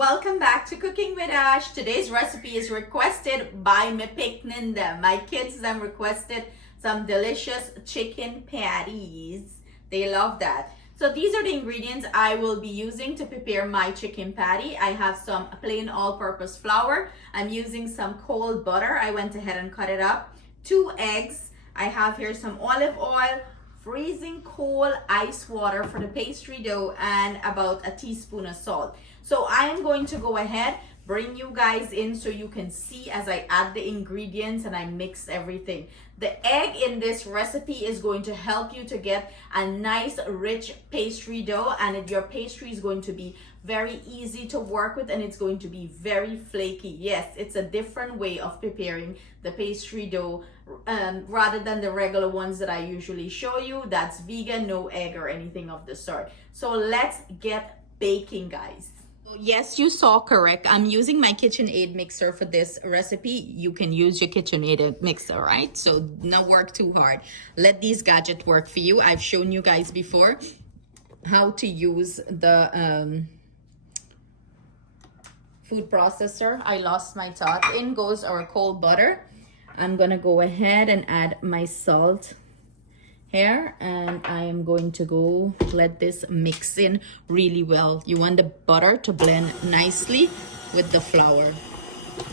Welcome back to Cooking with Ash. Today's recipe is requested by my picninda. My kids them requested some delicious chicken patties. They love that. So these are the ingredients I will be using to prepare my chicken patty. I have some plain all-purpose flour. I'm using some cold butter. I went ahead and cut it up. 2 eggs. I have here some olive oil, freezing cold ice water for the pastry dough, and about a teaspoon of salt. So I am going to go ahead, bring you guys in so you can see as I add the ingredients and I mix everything. The egg in this recipe is going to help you to get a nice rich pastry dough, and your pastry is going to be very easy to work with and it's going to be very flaky. Yes, it's a different way of preparing the pastry dough rather than the regular ones that I usually show you. That's vegan, no egg or anything of the sort. So let's get baking, guys. Yes, you saw correct. I'm using my KitchenAid mixer for this recipe. You can use your KitchenAid mixer, right? So not work too hard. Let these gadgets work for you. I've shown you guys before how to use the food processor. I lost my thought. In goes our cold butter. I'm gonna go ahead and add my salt here, and I am going to go let this mix in really well. You want the butter to blend nicely with the flour.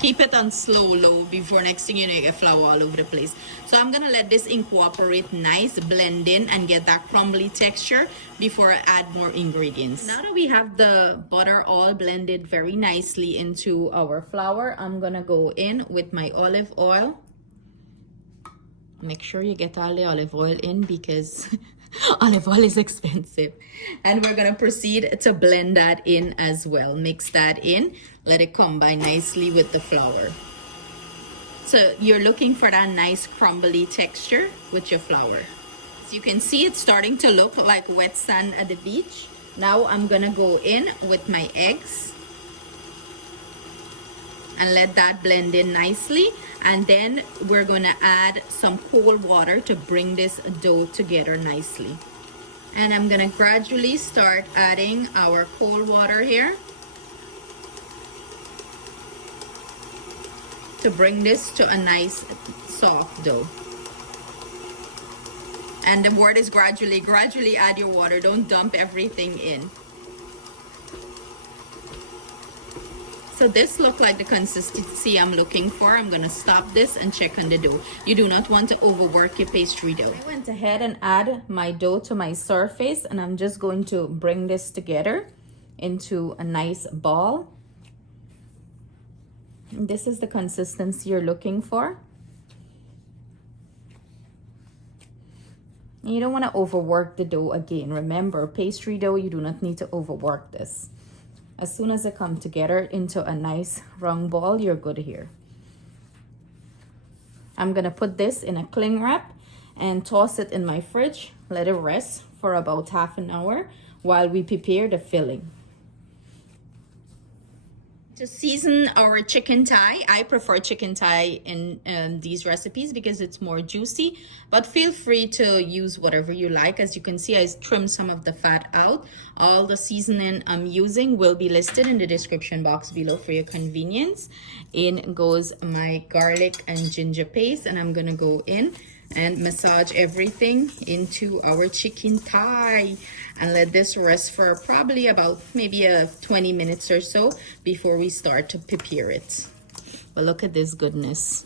Keep it on low before next thing you know you get flour all over the place. So I'm gonna let this incorporate nice, blend in and get that crumbly texture before I add more ingredients. Now that we have the butter all blended very nicely into our flour, I'm gonna go in with my olive oil. Make sure you get all the olive oil in because olive oil is expensive. And we're gonna proceed to blend that in as well. Mix that in, let it combine nicely with the flour. So you're looking for that nice crumbly texture with your flour. As you can see, it's starting to look like wet sand at the beach. Now I'm gonna go in with my eggs and let that blend in nicely, and then we're gonna add some cold water to bring this dough together nicely. And I'm gonna gradually start adding our cold water here to bring this to a nice soft dough. And the word is gradually add your water. Don't dump everything in. So this looks like the consistency I'm looking for. I'm gonna stop this and check on the dough. You do not want to overwork your pastry dough. I went ahead and add my dough to my surface, and I'm just going to bring this together into a nice ball. And this is the consistency you're looking for. And you don't want to overwork the dough again. Remember, pastry dough, you do not need to overwork this. As soon as it comes together into a nice round ball, you're good here. I'm gonna put this in a cling wrap and toss it in my fridge. Let it rest for about half an hour while we prepare the filling. To season our chicken thigh, I prefer chicken thigh in these recipes because it's more juicy, but feel free to use whatever you like. As you can see, I trimmed some of the fat out. All the seasoning I'm using will be listed in the description box below for your convenience. In goes my garlic and ginger paste, and I'm gonna go in and massage everything into our chicken thigh and let this rest for probably about maybe 20 minutes or so before we start to prepare it. But look at this goodness.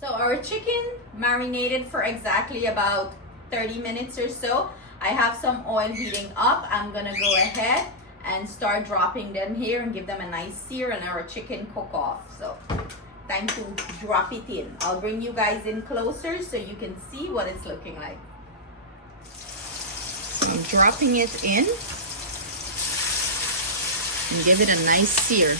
So our chicken marinated for exactly about 30 minutes or so. I have some oil heating up. I'm gonna go ahead and start dropping them here and give them a nice sear and our chicken cook off. So time to drop it in. I'll bring you guys in closer so you can see what it's looking like. I'm dropping it in and give it a nice sear.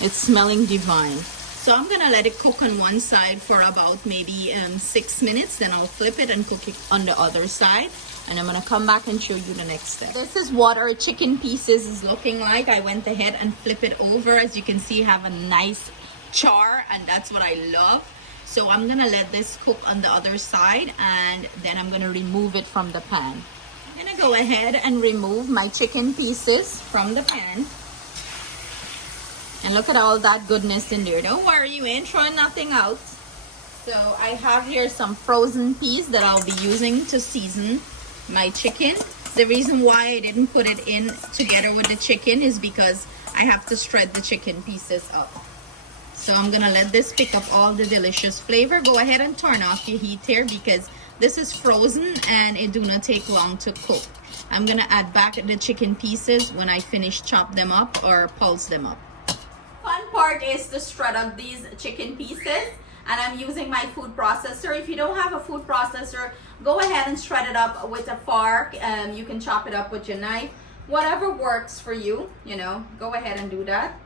It's smelling divine. So I'm gonna let it cook on one side for about maybe 6 minutes, then I'll flip it and cook it on the other side. And I'm gonna come back and show you the next step. This is what our chicken pieces is looking like. I went ahead and flip it over. As you can see, have a nice char, and that's what I love. So I'm gonna let this cook on the other side, and then I'm gonna remove it from the pan. I'm gonna go ahead and remove my chicken pieces from the pan. And look at all that goodness in there. Don't worry, you ain't throwing nothing out. So I have here some frozen peas that I'll be using to season my chicken. The reason why I didn't put it in together with the chicken is because I have to shred the chicken pieces up. So I'm gonna let this pick up all the delicious flavor. Go ahead and turn off your heat here because this is frozen and it do not take long to cook. I'm gonna add back the chicken pieces when I finish chop them up or pulse them up. Fun part is to shred up these chicken pieces, and I'm using my food processor. If you don't have a food processor, go ahead and shred it up with a fork. You can chop it up with your knife. Whatever works for you, you know, go ahead and do that.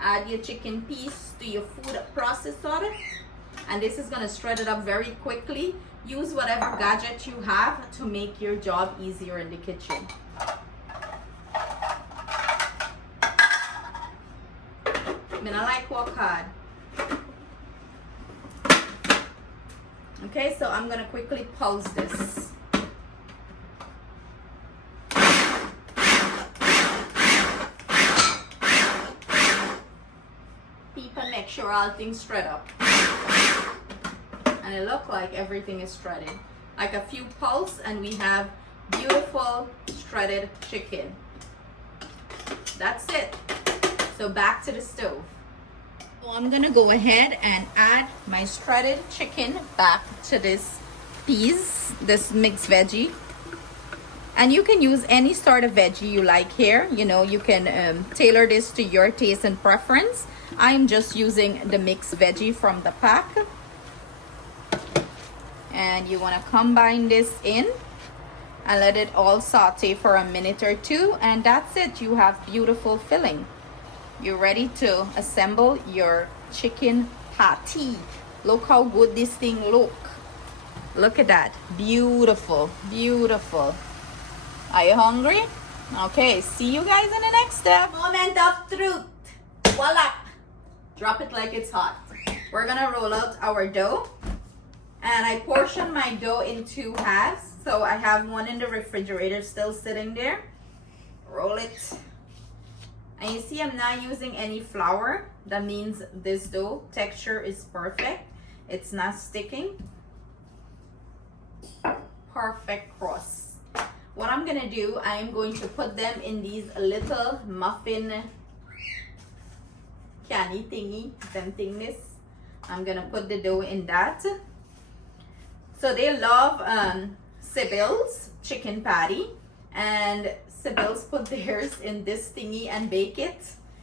Add your chicken piece to your food processor, and this is gonna shred it up very quickly. Use whatever gadget you have to make your job easier in the kitchen. I mean, I like work hard. Okay, so I'm gonna quickly pulse this. People, make sure all things shred up. And it looks like everything is shredded. Like a few pulse and we have beautiful shredded chicken. That's it. So back to the stove. So I'm gonna go ahead and add my shredded chicken back to this peas, this mixed veggie. And you can use any sort of veggie you like here. You know, you can tailor this to your taste and preference. I'm just using the mixed veggie from the pack. And you want to combine this in and let it all saute for a minute or two, and that's it. You have beautiful filling. You're ready to assemble your chicken patty. Look how good this thing look. Look at that. Beautiful, beautiful. Are you hungry? Okay, see you guys in the next step. Moment of truth. Voila. Drop it like it's hot. We're gonna roll out our dough. And I portioned my dough in 2 halves. So I have one in the refrigerator still sitting there. Roll it. And you see I'm not using any flour. That means this dough texture is perfect. It's not sticking. Perfect crust. What I'm gonna do, I am going to put them in these little muffin candy thingy, them thingness. I'm gonna put the dough in that. So they love Sybil's chicken patty, and Sybil's put theirs in this thingy and bake it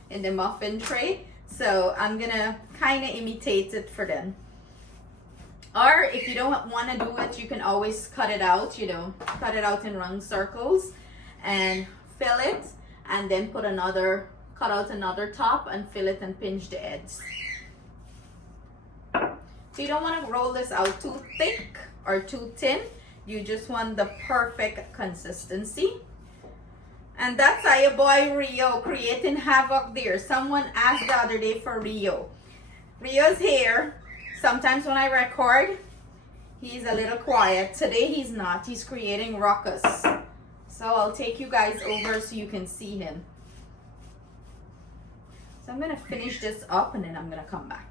in the muffin tray. So I'm gonna kind of imitate it for them. Or if you don't want to do it, you can always cut it out, you know, cut it out in round circles and fill it, and then put another, cut out another top and fill it and pinch the edges. So you don't want to roll this out too thick or too thin. You just want the perfect consistency. And that's how your boy Rio creating havoc there. Someone asked the other day for Rio. Rio's here. Sometimes when I record, he's a little quiet. Today he's not. He's creating ruckus. So I'll take you guys over so you can see him. So I'm going to finish this up and then I'm going to come back.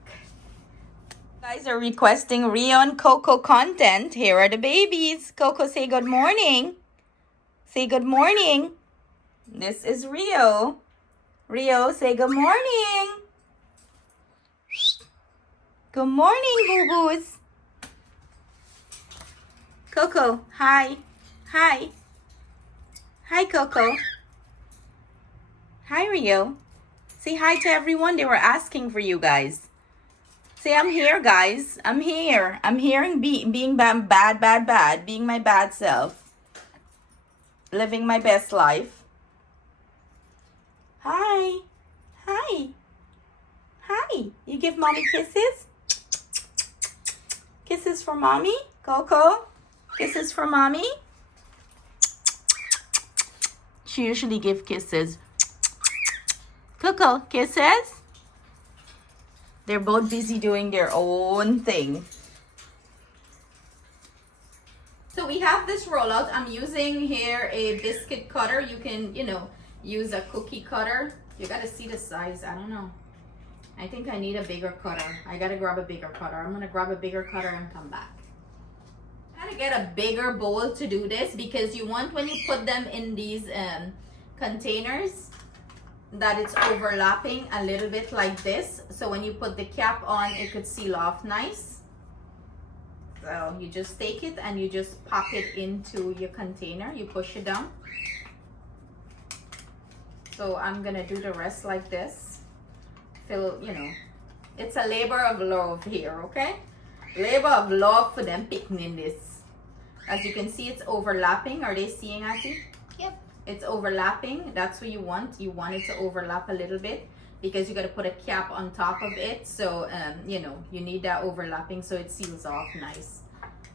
You guys are requesting Rio and Coco content. Here are the babies. Coco, say good morning. Say good morning. This is Rio. Rio, say good morning. Good morning, boo-boos. Coco, hi. Hi. Hi, Coco. Hi, Rio. Say hi to everyone. They were asking for you guys. Say, I'm here, guys. I'm here. I'm here and being bad, being my bad self. Living my best life. Hi. Hi. Hi. You give mommy kisses? Kisses for mommy? Coco? Kisses for mommy? She usually gives kisses. Coco, kisses? They're both busy doing their own thing. So we have this rollout. I'm using here a biscuit cutter. You can, you know, use a cookie cutter. You gotta see the size. I don't know. I think I need a bigger cutter. I gotta grab a bigger cutter. I'm gonna grab a bigger cutter and come back. I gotta get a bigger bowl to do this because you want, when you put them in these containers, that it's overlapping a little bit like this. So when you put the cap on, it could seal off nice. So you just take it and you just pop it into your container. You push it down. So I'm gonna do the rest like this. Fill, you know, it's a labor of love here, okay? Labor of love for them picking this. As you can see, it's overlapping. Are they seeing, Auntie? Yep. It's overlapping. That's what you want. You want it to overlap a little bit because you got to put a cap on top of it. So, you know, you need that overlapping so it seals off nice.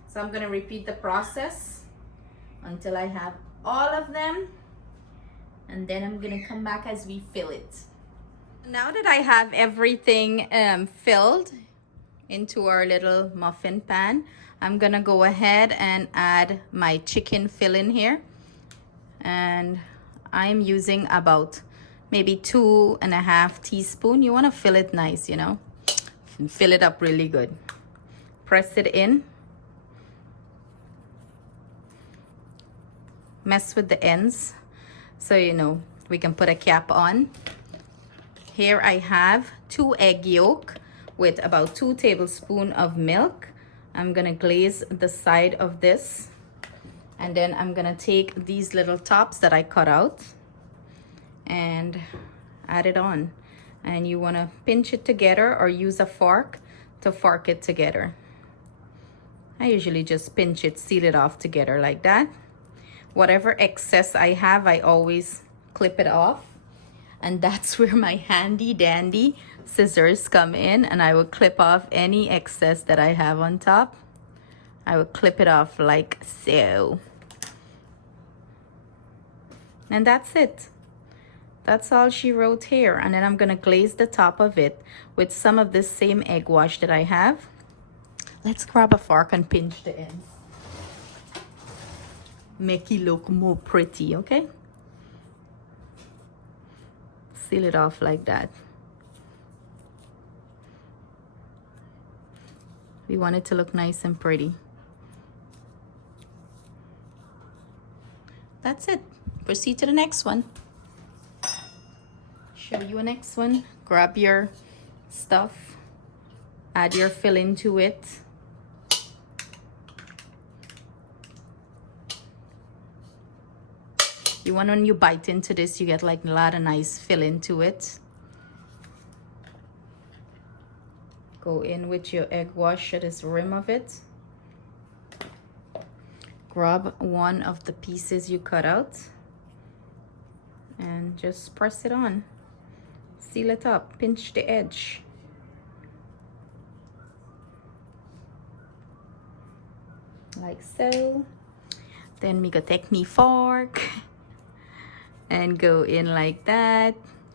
So I'm going to repeat the process until I have all of them. And then I'm going to come back as we fill it. Now that I have everything filled into our little muffin pan, I'm going to go ahead and add my chicken filling here. And I'm using about maybe 2.5 teaspoons. You want to fill it nice, you know, and fill it up really good. Press it in. Mess with the ends so, you know, we can put a cap on. Here I have 2 egg yolk with about 2 tablespoons of milk. I'm gonna glaze the side of this, and then I'm gonna take these little tops that I cut out and add it on. And you wanna pinch it together or use a fork to fork it together. I usually just pinch it, seal it off together like that. Whatever excess I have, I always clip it off. And that's where my handy dandy scissors come in, and I will clip off any excess that I have on top. I will clip it off like so. And that's it. That's all she wrote here. And then I'm gonna glaze the top of it with some of this same egg wash that I have. Let's grab a fork and pinch the ends. Make it look more pretty, okay? Seal it off like that. We want it to look nice and pretty. That's it. Proceed to the next one. Show you a next one. Grab your stuff. Add your filling to it. You want, when you bite into this, you get like a lot of nice filling to it. Go in with your egg wash at this rim of it. Grab one of the pieces you cut out and just press it on. Seal it up, pinch the edge. Like so. Then we go take me fork and go in like that.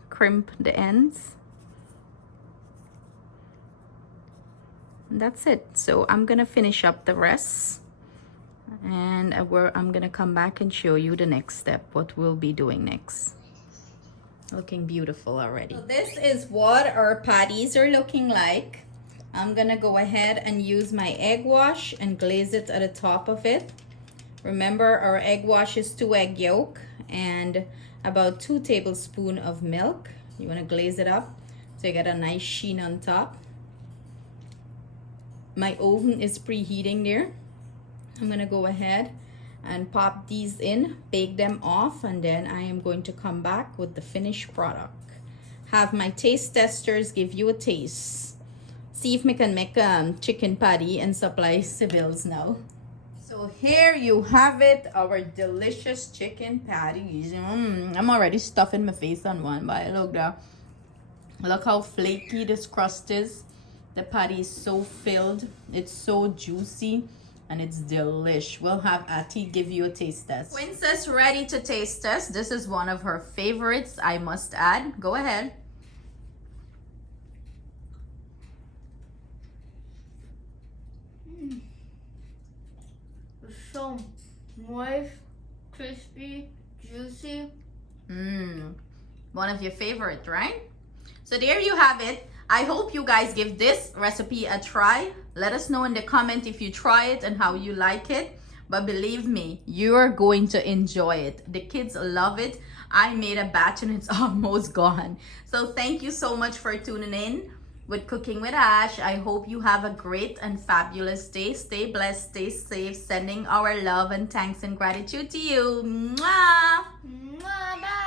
Crimp the ends. And that's it. So I'm gonna finish up the rest, and I'm gonna come back and show you the next step, what we'll be doing next. Looking beautiful already. So this is what our patties are looking like. I'm gonna go ahead and use my egg wash and glaze it at the top of it. Remember, our egg wash is 2 egg yolk and about 2 tablespoons of milk. You want to glaze it up so you get a nice sheen on top. My oven is preheating there. I'm going to go ahead and pop these in, bake them off, and then I am going to come back with the finished product. Have my taste testers give you a taste. See if we can make chicken patty and supply Sibyl's now. So here you have it, our delicious chicken patties. I'm already stuffing my face on one, but look how flaky this crust is. The patty is so filled, it's so juicy, and it's delish. We'll have Ati give you a taste test. Princess ready to taste test. This is one of her favorites, I must add. Go ahead. So moist, crispy, juicy. One of your favorites, right? So there you have it. I hope you guys give this recipe a try. Let us know in the comment if you try it and how you like it. But believe me, you're going to enjoy it. The kids love it. I made a batch and it's almost gone. So thank you so much for tuning in with Cooking with Ash. I hope you have a great and fabulous day. Stay blessed, stay safe. Sending our love and thanks and gratitude to you. Mwah! Mwah, bye.